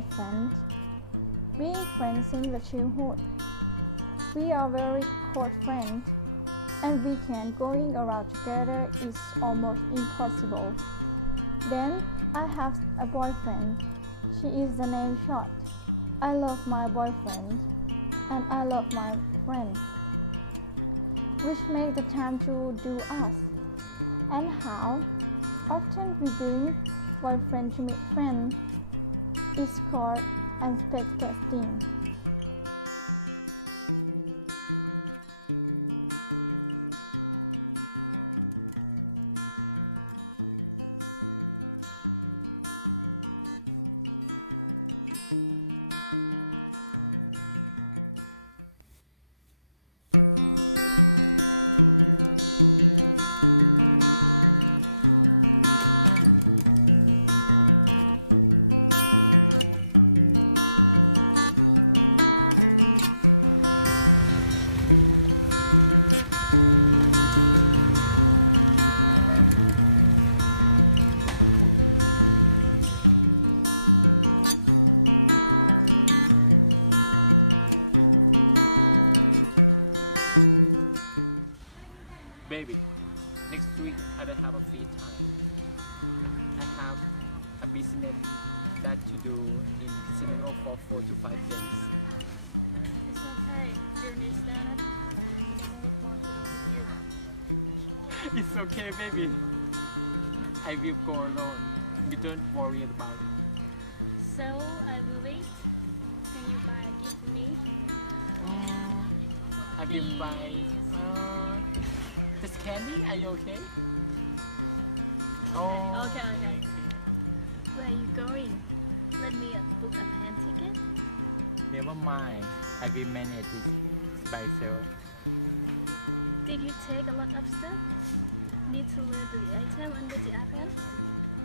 my friend. Being friends in the childhood, we are very close friends, and we can going around together is almost impossible. Then I have a boyfriend. She is a name short. I love my boyfriend, and I love my friend, which make the time to do us. And how often we bring boyfriend to meet friends is called unexpected testing. Baby, next week I don't have a free time. I have a business that to do in cinema for 4 to 5 days. It's okay, baby. I will go alone. You don't worry about it. So I'm late. Can you buy me? I will buy just candy. Are you okay? Oh, Okay. Where are you going? Let me book a plane ticket. never mind. I will manage it by myself. Did you take a lot of stuff? Need to leave the item under the address?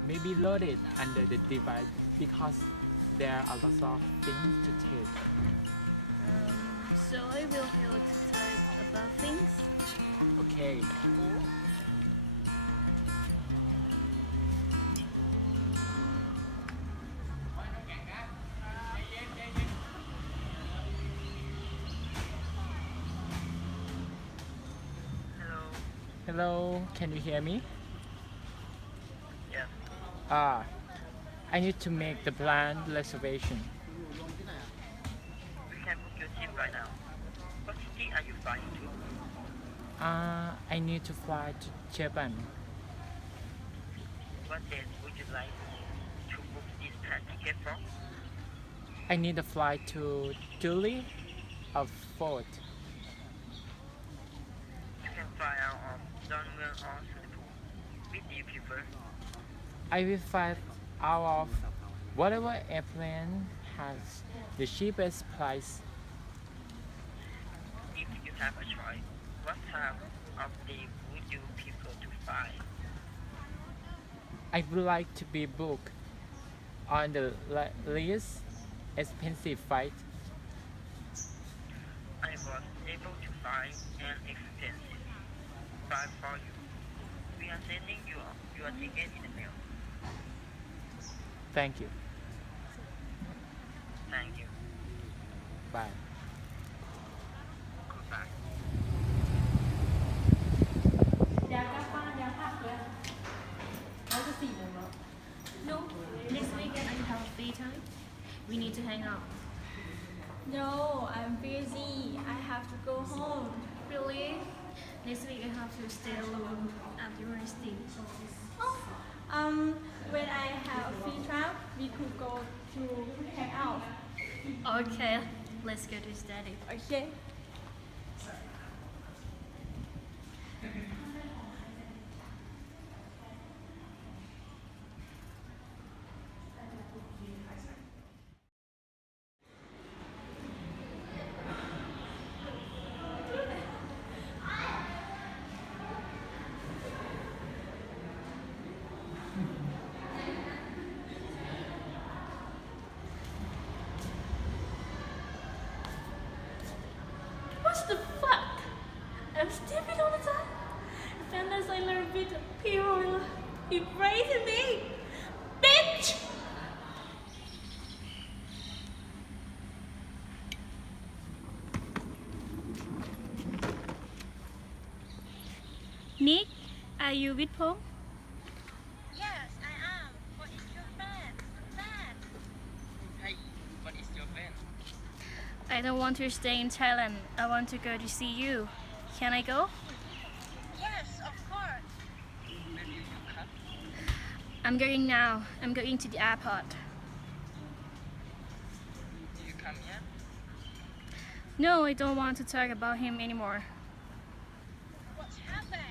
Maybe load it under the device because there are lots of things to take. So I will help to tell you all about things. Okay. Hello, can you hear me? Yeah. I need to make the planned reservation. We can book your seat right now. What city are you flying to? I need to fly to Japan. What date would you like to book this plane ticket for? I need a flight to July of 4th. You can fly out of Dongguan or Singapore. Which do you prefer? I will fly out of whatever airplane has the cheapest price. If you have a choice, what time of day would you prefer to fly? I would like to be booked on the least expensive flight. I was able to find an expensive flight for you. We are sending you your ticket in the mail. Thank you. Thank you. Bye. Goodbye. No, next weekend I have a free time. We need to hang out. No, I'm busy. I have to go home. Really? Next week I have to stay alone at university. When I have a free time, we could go to hang out. Okay, let's go to study. Okay. What the fuck? I'm stupid all the time. Then as I learn a bit of people, you praise me. Bitch! Nick, are you with Paul? Yes, I am. What is your plan? Hey, what is your plan? I don't want to stay in Thailand. I want to go to see you. Can I go? Yes, of course. When will you come? I'm going now. I'm going to the airport. Do you come here? No, I don't want to talk about him anymore. What's happened?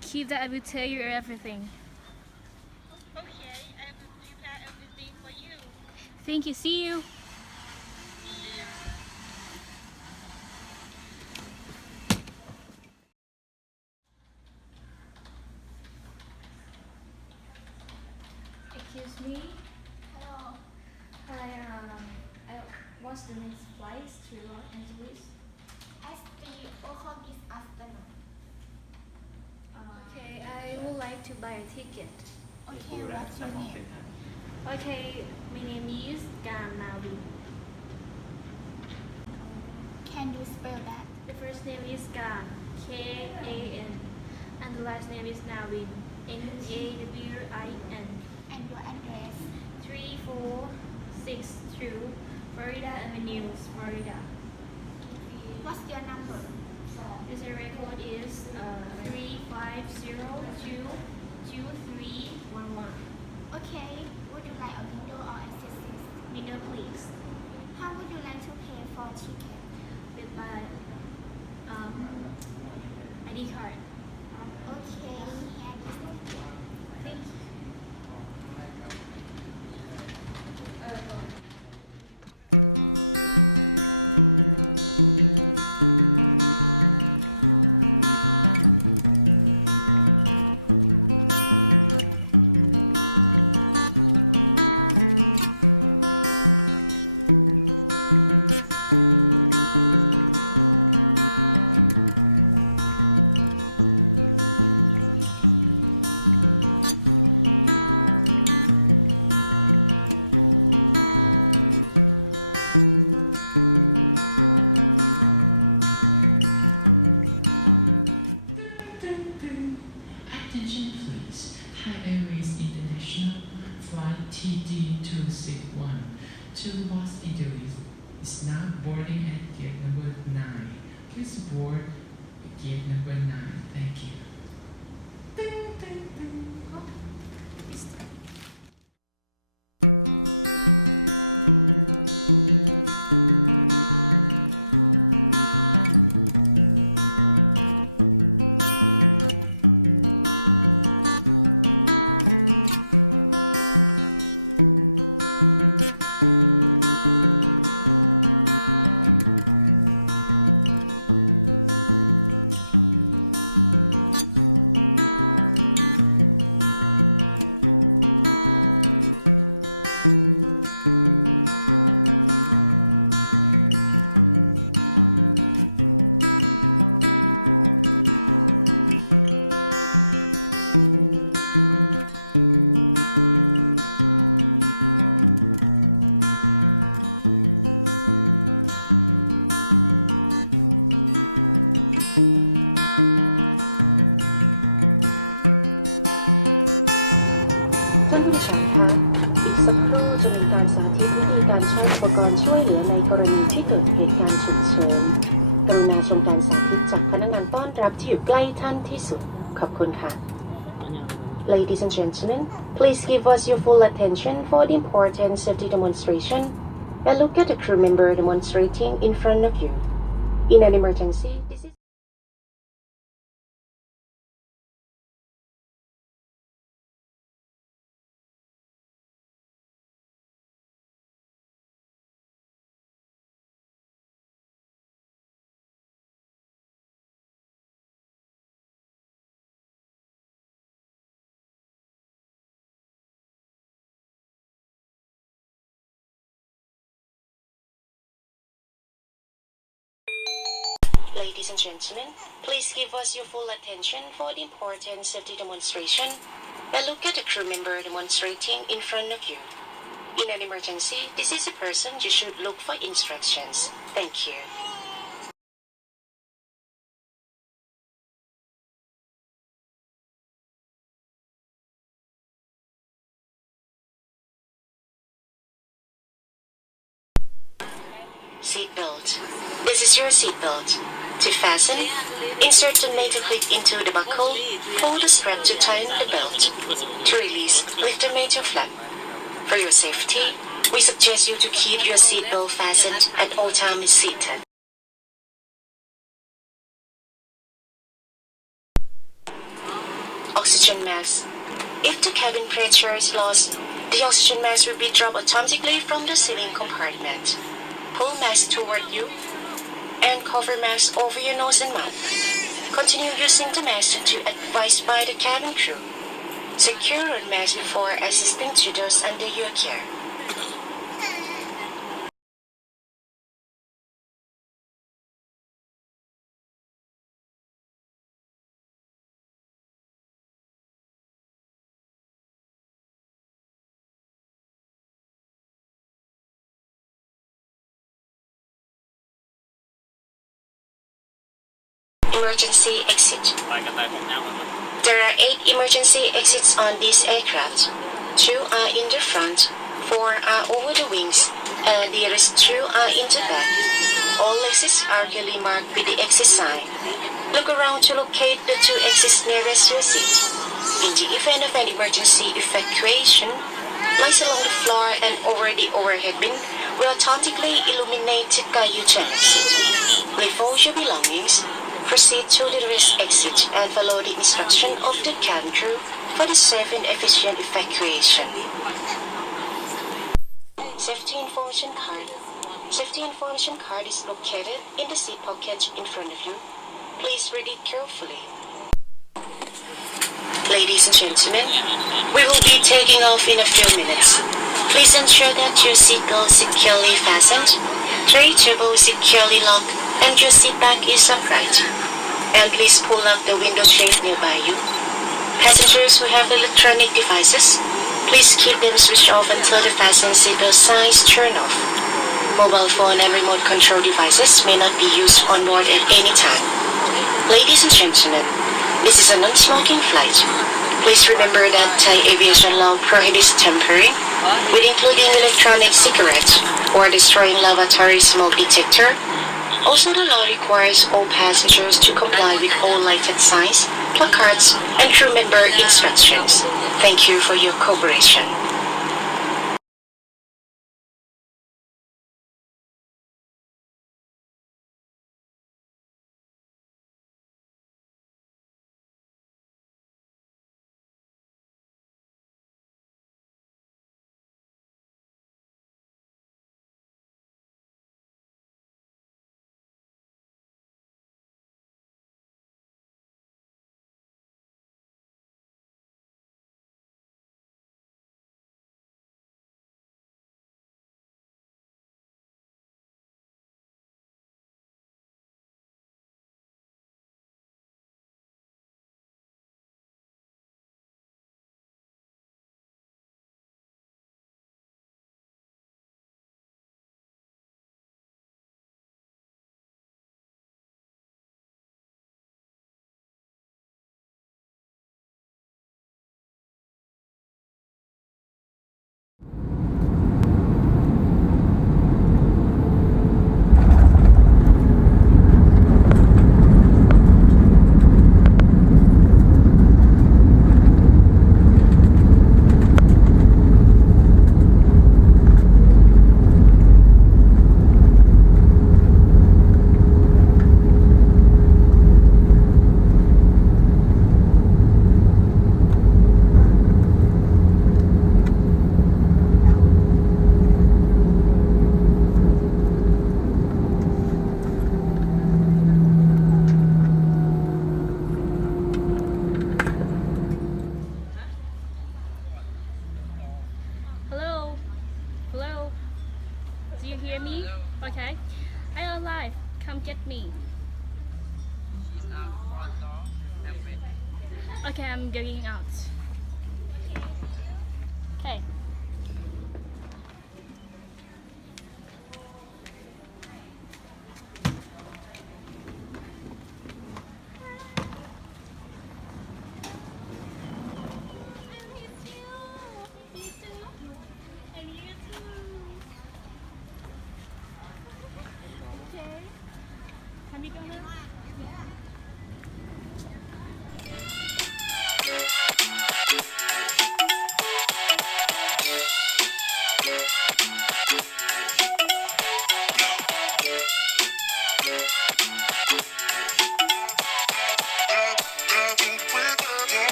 Keep that, I will tell you everything. Okay, I will prepare everything for you. Thank you. See you. Excuse me. Hello. Hi. What's the next flight to Los Angeles? o'clock this afternoon. Okay, I would like to buy a ticket. Okay, what's your name? Okay, my name is Ganavi. Can you spell that? The first name is Gan, K-A-N, and the last name is Navin, N-A-W-I-N. And your address? 3462 Florida Avenue, Florida. What's your number? This record is 35022311. Okay, would you like a window or accessories? Window, please. How would you like to pay for ticket? With my ID card. Okay, here is the ticket. Thank you. Attention please. Thai Airways International Flight TD261 to Los Angeles is now boarding at gate number 9. Please board at gate number 9. Thank you. Ladies and gentlemen, please give us your full attention for the important safety demonstration and look at the crew member demonstrating in front of you. In an emergency, this is Ladies and gentlemen, please give us your full attention for the important safety demonstration and look at the crew member demonstrating in front of you. In an emergency, this is a person you should look for instructions. Thank you. Seatbelt. This is your seatbelt. To fasten, insert the metal clip into the buckle, pull the strap to tighten the belt. To release, lift the metal flap. For your safety, we suggest you to keep your seatbelt fastened at all times seated. Oxygen mask. If the cabin pressure is lost, the oxygen mask will be dropped automatically from the ceiling compartment. Pull mask toward you and cover mask over your nose and mouth. Continue using the mask to advised by the cabin crew. Secure the mask before assisting to those under your care. Emergency exit. There are 8 emergency exits on this aircraft. 2 are in the front, 4 are over the wings, and the rest 2 are in the back. All exits are clearly marked with the exit sign. Look around to locate the 2 exits nearest your seat. In the event of an emergency evacuation, lights along the floor and over the overhead bin will automatically illuminate to guide you to an exit. Leave all your belongings. Proceed to the rest exit and follow the instruction of the cabin crew for the safe and efficient evacuation. Safety information card. Safety information card is located in the seat pocket in front of you. Please read it carefully. Ladies and gentlemen, we will be taking off in a few minutes. Please ensure that your seatbelt is securely fastened, tray table securely locked, and your seat back is upright. And please pull up the window shade nearby you. Passengers who have electronic devices, please keep them switched off until the fasten seatbelt signs turn off. Mobile phone and remote control devices may not be used on board at any time. Ladies and gentlemen, this is a non-smoking flight. Please remember that Thai aviation law prohibits tampering, with including electronic cigarettes or destroying lavatory smoke detector. Also, the law requires all passengers to comply with all lighted signs, placards, and crew member instructions. Thank you for your cooperation. Okay? I'm alive. Come get me. Okay, I'm getting out. Okay. Anna?